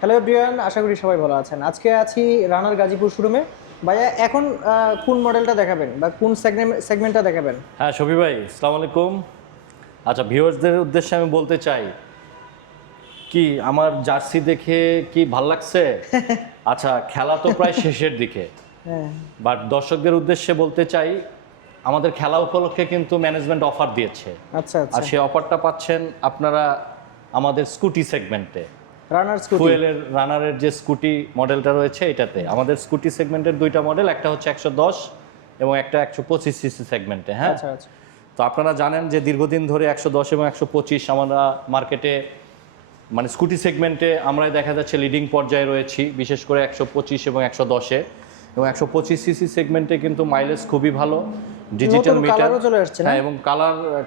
Hello everyone, আশা করি সবাই ভালো আছেন। আজকে আছি রানার গাজীপুর শোরুমে। ভাইয়া এখন কোন মডেলটা দেখাবেন বা কোন সেগমেন্টটা দেখাবেন? হ্যাঁ শফি ভাই, আসসালামু আলাইকুম। আচ্ছা, ভিউয়ার্সদের উদ্দেশ্যে আমি বলতে চাই, কি আমার জার্সি দেখে কি ভাল লাগছে? আচ্ছা, খেলা তো প্রায় শেষের দিকে, হ্যাঁ, বাট দর্শকদের উদ্দেশ্যে বলতে চাই, আমাদের খেলা উপলক্ষে কিন্তু ম্যানেজমেন্ট অফার দিয়েছে। আচ্ছা আর আচ্ছা। সেই অফারটা পাচ্ছেন আপনারা আমাদের স্কুটি সেগমেন্টে। Runner scooty. ফুয়েলের রানারের যে স্কুটি মডেলটা রয়েছে এটাতে আমাদের স্কুটি সেগমেন্টের দুইটা মডেল, একটা হচ্ছে 110 এবং একটা 125 সিসি সেগমেন্টে। হ্যাঁ, আচ্ছা আচ্ছা। তো আপনারা জানেন যে দীর্ঘদিন ধরে 110 এবং 125 আমরা মার্কেটে মানে স্কুটি সেগমেন্টে আমরাই দেখা যাচ্ছে লিডিং পর্যায়ে রয়েছি, বিশেষ করে 125 এবং 110-এ। এবং 125 সিসি সেগমেন্টে কিন্তু মাইলেজ খুবই ভালো, ডিজিটাল মিটার চলে আসছে না? হ্যাঁ, এবং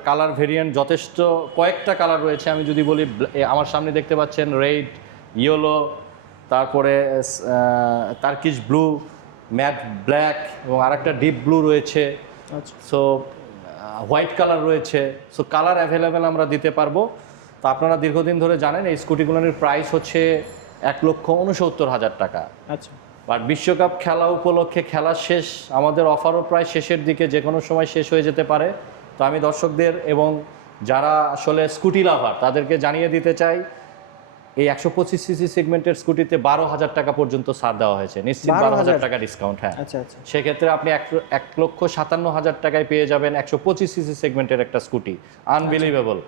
কালার ভেরিয়েন্ট যথেষ্ট কয়েকটা কালার রয়েছে। আমি যদি বলি, আমার সামনে দেখতে পাচ্ছেন রেড, ইয়েলো, তারপরে টার্কিশ ব্লু, ম্যাট ব্ল্যাক এবং আরেকটা ডিপ ব্লু রয়েছে। আচ্ছা। সো হোয়াইট কালার রয়েছে। সো কালার অ্যাভেলেবেল আমরা দিতে পারবো। তো আপনারা দীর্ঘদিন ধরে জানেন এই স্কুটিগুলোর প্রাইস হচ্ছে 1,69,000 টাকা। আচ্ছা। আর বিশ্বকাপ খেলা উপলক্ষে খেলা শেষ, আমাদের অফারও প্রায় শেষের দিকে, যে কোনো সময় শেষ হয়ে যেতে পারে। তো আমি দর্শকদের এবং যারা আসলে স্কুটি লাভার তাদেরকে জানিয়ে দিতে চাই, এই 125 সিসি সেগমেন্টের স্কুটিতে 12,000 টাকা পর্যন্ত ছাড় দেওয়া হয়েছে, নিশ্চিত 12,000 টাকা ডিসকাউন্ট। হ্যাঁ, আচ্ছা আচ্ছা। সেক্ষেত্রে আপনি 1,57,000 টাকায় পেয়ে যাবেন 125 সিসি সেগমেন্টের একটা স্কুটি। আনবিলিভেবল।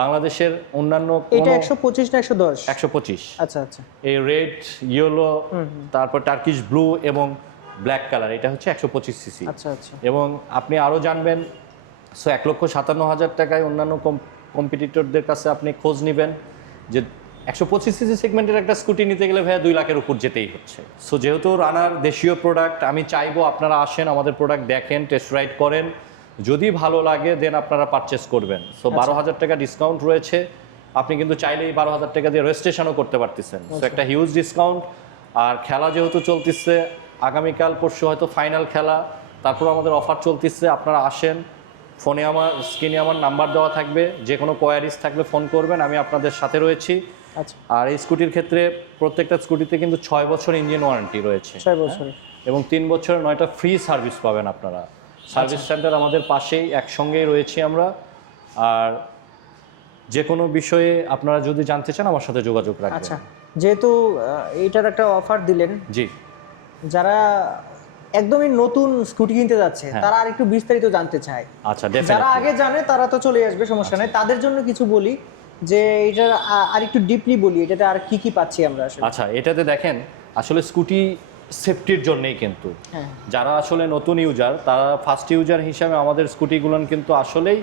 বাংলাদেশের অন্যান্য এটা 125 না 110? 125। আচ্ছা আচ্ছা। এই রেড, ইয়েলো, তারপর টার্কিশ ব্লু এবং ব্ল্যাক কালার, এটা হচ্ছে 125 সিসি। আচ্ছা আচ্ছা। এবং আপনি আরও জানবেন, সো 1,57,000 টাকায় অন্যান্য কম্পিটিটরদের কাছে আপনি খোঁজ নেবেন যে 125 সিসি সেগমেন্টের একটা স্কুটি নিতে গেলে ভাইয়া 2 লাখের উপর যেতেই হচ্ছে। সো যেহেতু রানার দেশীয় প্রোডাক্ট, আমি চাইবো আপনারা আসেন, আমাদের প্রোডাক্ট দেখেন, টেস্ট রাইড করেন, যদি ভালো লাগে দেন আপনারা পারচেস করবেন। সো 12,000 টাকা ডিসকাউন্ট রয়েছে। আপনি কিন্তু চাইলেই 12,000 টাকা দিয়ে রেজিস্ট্রেশনও করতে পারতেছেন। সো একটা হিউজ ডিসকাউন্ট। আর খেলা যেহেতু চলতেছে, আগামীকাল পরশু হয়তো ফাইনাল খেলা, তারপর আমাদের অফার চলতেছে। আপনারা আসেন, ফোনে আমার স্ক্রিনে আমার নাম্বার দেওয়া থাকবে, যে কোনো কোয়ারিজ থাকলে ফোন করবেন, আমি আপনাদের সাথে রয়েছি। আচ্ছা। আর এই স্কুটির ক্ষেত্রে প্রত্যেকটা স্কুটিতে কিন্তু 6 বছর ইঞ্জিন ওয়ারেন্টি রয়েছে, 6 বছর। এবং 3 বছরের 9টা ফ্রি সার্ভিস পাবেন আপনারা। সার্ভিস সেন্টার আমাদের পাশেই, একসঙ্গেই রয়েছি আমরা। আর যে কোনো বিষয়ে আপনারা যদি জানতে চান আমার সাথে যোগাযোগ রাখবেন। আচ্ছা, যেহেতু এইটার একটা অফার দিলেন, জি, যারা একদমই নতুন স্কুটি কিনতে যাচ্ছে তারা আর একটু বিস্তারিত জানতে চায়। আচ্ছা, যারা ডেফিনেটলি। আগে জানে তারা তো চলে আসবে, সমস্যা নাই। তাদের জন্য কিছু বলি যে এটা আর একটু ডিপলি বলি, এটাতে আর কি কি পাচ্ছি আমরা আসলে। আচ্ছা, এটাতে দেখেন আসলে স্কুটি সেফটির জন্যই কিন্তু, হ্যাঁ। যারা আসলে নতুন ইউজার, তারা ফার্স্ট ইউজার হিসাবে আমাদের স্কুটিগুলো কিন্তু আসলেই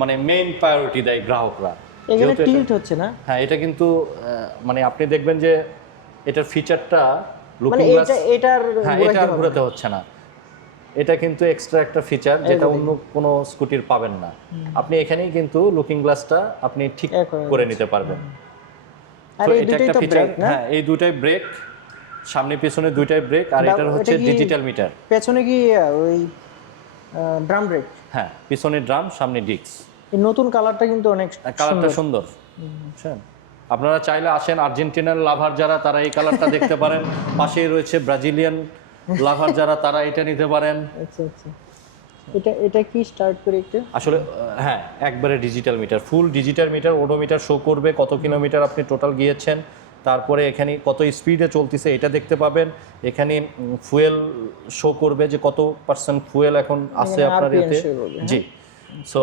মানে মেইন প্রায়োরিটি দেয় গ্রাহকরা। এখানে যেহেতু এটা- টিল্ট হচ্ছে না? হ্যাঁ, এটা কিন্তু মানে আপনি দেখবেন যে এটার ফিচারটা মানে লুকিং গ্লাস, এটার হ্যাঁ, এটা আর ঘোরাতে হচ্ছে না। এটা কিন্তু এক্সট্রা একটা ফিচার যেটা অন্য কোনো স্কুটির পাবেন না। আপনি এখানেই কিন্তু লুকিং গ্লাসটা আপনি ঠিক করে নিতে পারবেন। আর তো এই এটা দুটোই একটা তো ফিচার। ব্রেক না? হ্যাঁ, এই দুটাই ব্রেক, সামনে পিছনে দুইটাই ব্রেক। আর এটার হচ্ছে এটা কি ডিজিটাল মিটার। পেছনে কি ওই ড্রাম ব্রেক? হ্যাঁ, পিছনে ড্রাম, সামনে ডিস্ক। এই নতুন কালারটা কিন্তু অনেক কালারটা সুন্দর, বুঝছেন? আপনারা চাইলে আসেন, আর্জেন্টিনার লাভার যারা তারা এই কালারটা দেখতে পারেন। পাশেই রয়েছে ব্রাজিলিয়ান লাভার যারা, তারা এটা নিতে পারেন। আচ্ছা আচ্ছা। এটা কি স্টার্ট করে একটু? আসলে হ্যাঁ, একবারে digital meter, full digital meter, odometer show করবে কত কিলোমিটার আপনি টোটাল গিয়েছেন, তারপরে এখানে কত স্পিডে চলতেছে এটা দেখতে পাবেন। এখানে ফুয়েল শো করবে যে কত পার্সেন্ট ফুয়েল এখন আছে আপনার এতে। জি। সো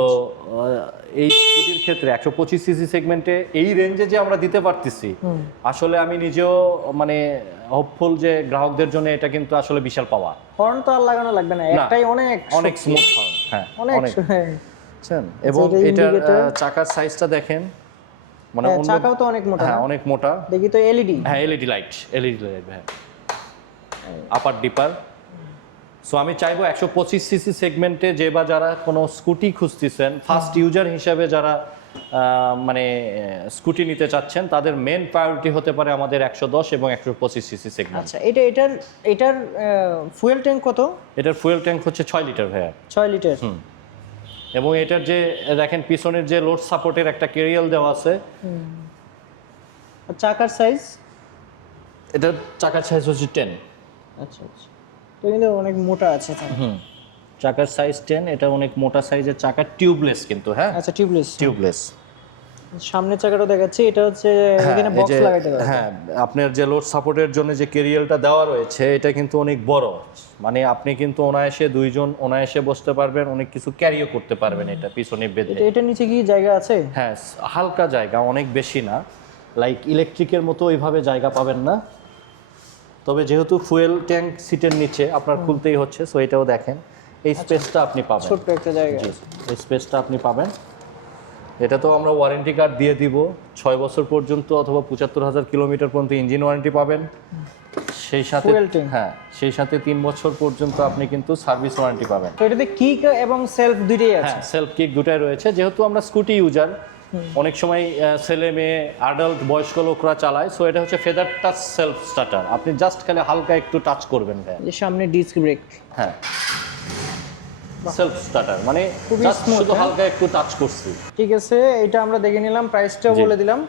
এই স্কুটির ক্ষেত্রে 125 সিসি সেগমেন্টে এই রেঞ্জে যে আমরা দিতে পারতেছি, আসলে আমি নিজেও মানে হোপফুল যে গ্রাহকদের জন্য এটা কিন্তু আসলে বিশাল পাওয়া। হর্ন তো আর লাগানো লাগবে না, একটাই অনেক স্মুথ হর্ন। হ্যাঁ, অনেক। বুঝছেন? এবং এটার চাকার সাইজটা দেখেন, মানে চাকাও তো অনেক মোটা। হ্যাঁ, অনেক মোটা। দেখি তো এলইডি। হ্যাঁ, এলইডি লাইট হ্যাঁ, আপার ডিপার। সো আমি চাইবো 125 সিসি সেগমেন্টে যে বা যারা কোনো স্কুটি খুঁজতেছেন, ফার্স্ট ইউজার হিসাবে যারা মানে স্কুটি নিতে চাচ্ছেন, তাদের মেন প্রায়োরিটি হতে পারে আমাদের 110 এবং 125 সিসি সেগমেন্ট। আচ্ছা, এটার ফুয়েল ট্যাঙ্ক কত? এটার ফুয়েল ট্যাঙ্ক হচ্ছে 6 লিটার ভাইয়া। 6 লিটার। এবং এটার যে দেখেন পিছনের যে লোড সাপোর্টের একটা কেরিয়াল দেওয়া আছে। চাকার সাইজ? এটা চাকার সাইজ হচ্ছে 10। আচ্ছা আচ্ছা, তো কিন্তু অনেক মোটা আছে তাহলে। চাকার সাইজ 10, এটা অনেক মোটা সাইজের চাকা, টিউবলেস কিন্তু, হ্যাঁ আচ্ছা টিউবলেস। টিউবলেস। সামনের চাকাটা দেখাচ্ছি, এটা হচ্ছে এখানে এই বক্স যে লাগাইতে পারবে। হ্যাঁ, আপনার যে লোড সাপোর্টের জন্য যে কেরিয়ালটা দেওয়া রয়েছে এটা কিন্তু অনেক বড়, মানে আপনি কিন্তু অনায়াসে দুইজন অনায়াসে বসতে পারবেন, অনেক কিছু ক্যারিও করতে পারবেন এটা পিছনে বেঁধে। এটা নিচে কি জায়গা আছে? হ্যাঁ, হালকা জায়গা, অনেক বেশি না, লাইক ইলেকট্রিকের মতো ওইভাবে জায়গা পাবেন না, তবে যেহেতু ফুয়েল ট্যাঙ্ক সিটের নিচে আপনার খুলতেই হচ্ছে, সো এটাও দেখেন এই স্পেসটা আপনি পাবেন, ছোট্ট একটা জায়গা। জি এই স্পেসটা আপনি পাবেন। এটা তো আমরা ওয়ারেন্টি কার্ড দিয়ে দিব 6 বছর পর্যন্ত, অথবা 75,000 কিলোমিটার পর্যন্ত ইঞ্জিন ওয়ারেন্টি পাবেন। সেই সাথে Fuel tank। হ্যাঁ, সেই সাথে 3 বছর পর্যন্ত আপনি কিন্তু সার্ভিস ওয়ারেন্টি পাবেন। তো এটাতে কিক এবং সেলফ দুইটাই আছে? হ্যাঁ, সেলফ কিক দুটাই রয়েছে। যেহেতু আমরা স্কুটি ইউজার, অনেক সময় ছেলে মেয়ে অ্যাডাল্ট বয়স্ক লোকরা চালায়, সো এটা হচ্ছে ফেদার টাচ সেলফ স্টার্টার, আপনি জাস্ট খালি হালকা একটু টাচ করবেন। এই সামনে ডিস্ক ব্রেক। হ্যাঁ, সেলফ স্টার্টার মানে খুবই just smooth, শুধু হ্যাঁ? হালকা একটু টাচ করছি। ঠিক আছে, এটা আমরা দেখে নিলাম, প্রাইসটাও জি। বলে দিলাম।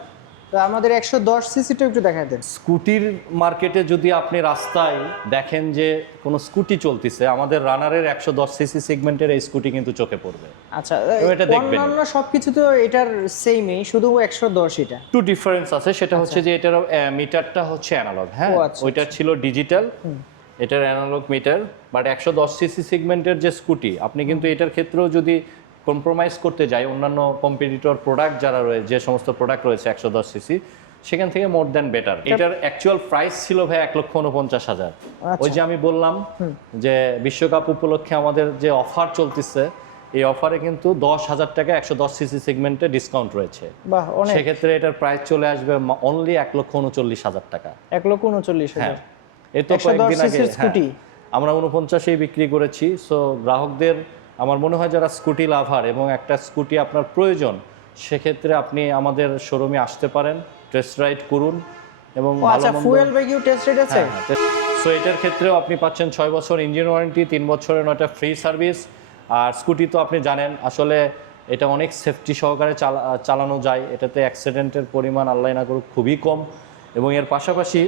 তো আমাদের 110 সিসিটা একটু দেখায় দেন। স্কুটির মার্কেটে যদি আপনি রাস্তায় দেখেন যে কোনো স্কুটি চলতেছে, আমাদের রানারের 110 সিসি সেগমেন্টের এই স্কুটি কিন্তু চোখে পড়বে। আচ্ছা, এটা দেখবেন। অন্যান্য সবকিছু তো এটার সেমই, শুধু 110 এটা। একটু ডিফারেন্স আছে, সেটা হচ্ছে যে এটার মিটারটা হচ্ছে অ্যানালগ, হ্যাঁ ও আচ্ছা, ওইটা ছিল ডিজিটাল, এটার অ্যানালগ মিটার। বাট 110 সিসি সেগমেন্টের যে স্কুটি, আপনি কিন্তু এটার ক্ষেত্রেও যদি কম্প্রোমাইজ করতে যাই অন্যান্য কম্পিটিটর প্রোডাক্ট যারা রয়েছে, যে সমস্ত প্রোডাক্ট রয়েছে 110 সিসি, সেখান থেকে মোর দ্যান বেটার। এটার অ্যাকচুয়াল প্রাইস ছিল ভাই 1,49,000। ওই যে আমি বললাম যে বিশ্বকাপ উপলক্ষে আমাদের যে অফার চলতেছে, এই অফারে কিন্তু 10,000 টাকা 110 সিসি সেগমেন্টে ডিসকাউন্ট রয়েছে। বাহ, অনেক। সেক্ষেত্রে এটার প্রাইস চলে আসবে অনলি 1,39,000 টাকা। 1,39,000। হ্যাঁ, এই তো 110 কয়েকদিন আগে সিসির স্কুটি। আমরা 49-এই বিক্রি করেছি। সো গ্রাহকদের আমার মনে হয় যারা স্কুটি লাভার এবং একটা স্কুটি আপনার প্রয়োজন, সেক্ষেত্রে আপনি আমাদের শোরুমে আসতে পারেন, টেস্ট রাইড করুন এবং আচ্ছা, ফুয়েল বাইকেও টেস্ট রাইড আছে? সো এটার ক্ষেত্রেও আপনি পাচ্ছেন 6 বছর ইঞ্জিন ওয়ারেন্টি, 3 বছরের 9টা ফ্রি সার্ভিস। আর স্কুটি তো আপনি জানেন আসলে এটা অনেক সেফটি সহকারে চালানো যায়, এটাতে অ্যাক্সিডেন্টের পরিমাণ আল্লাহ না করুক খুবই কম। এবং এর পাশাপাশি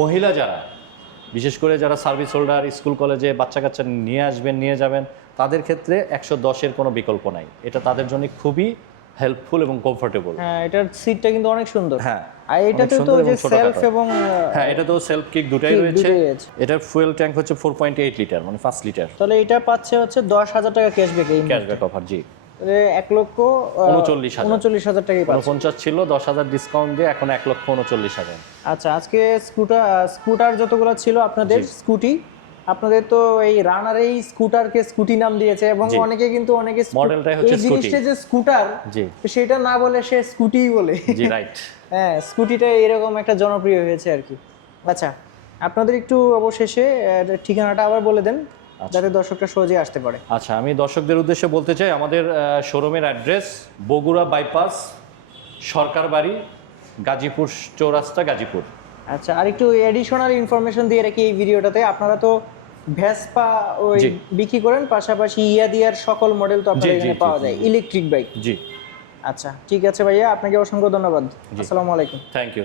মহিলা যারা, বিশেষ করে যারা সার্ভিস হোল্ডার, স্কুল কলেজে বাচ্চা কাচ্চা নিয়ে যাবেন, তাদের ক্ষেত্রে 110-এর কোনো বিকল্প নাই। এটা তাদের জন্য খুবই হেল্পফুল এবং কমফোর্টেবল। হ্যাঁ, এটার সিটটা কিন্তু অনেক সুন্দর। হ্যাঁ, আর এটাতে তো যে সেলফ এবং হ্যাঁ, এটা তো সেলফ কিক দুটাই kick রয়েছে। দুটোই আছে। এটার ফুয়েল ট্যাঙ্ক হচ্ছে 4.8 লিটার, মানে 5 লিটার তাহলে এটা পাচ্ছে হচ্ছে 10,000 টাকা ক্যাশব্যাক। এই ক্যাশব্যাক অফার। জি, 1,39,000 টাকাই পাচ্ছে। 49 ছিল, 10,000 ডিসকাউন্ট দিয়ে এখন 1,39,000। আচ্ছা, আজকে স্কুটার যতগুলো ছিল আপনাদের স্কুটি, আপনাদের তো এই রানার এই স্কুটারকে স্কুটি নাম দিয়েছে, এবং জি। অনেকে মডেলটাই হচ্ছে এই স্কুটি। জিনিসটা যে স্কুটার, জি সেটা না বলে সে স্কুটিই বলে। জি, রাইট। হ্যাঁ, স্কুটিটা এরকম একটা জনপ্রিয় হয়েছে আর কি। আচ্ছা, আপনাদের একটু অবশেষে ঠিকানাটা আবার বলে দেন, যাতে দর্শকরা সহজে আসতে পারে। আচ্ছা, আমি দর্শকদের উদ্দেশ্যে বলতে চাই আমাদের শোরুমের অ্যাড্রেস বগুড়া বাইপাস, সরকার বাড়ি, গাজীপুর চৌরাস্তা, গাজীপুর। আচ্ছা, আর একটু এডিশনাল ইনফরমেশন দিয়ে রাখি এই ভিডিওটাতে, আপনারা তো ভেসপা ওই জি। বিক্রি করেন, পাশাপাশি ইয়াদিয়ার সকল মডেল তো আপনাদের জি, এখানে জি, পাওয়া জি, যায়, জি। Electric bike. জি, আচ্ছা, ঠিক আছে ভাইয়া, আপনাকে অসংখ্য ধন্যবাদ। আসসালামু আলাইকুম। Thank you.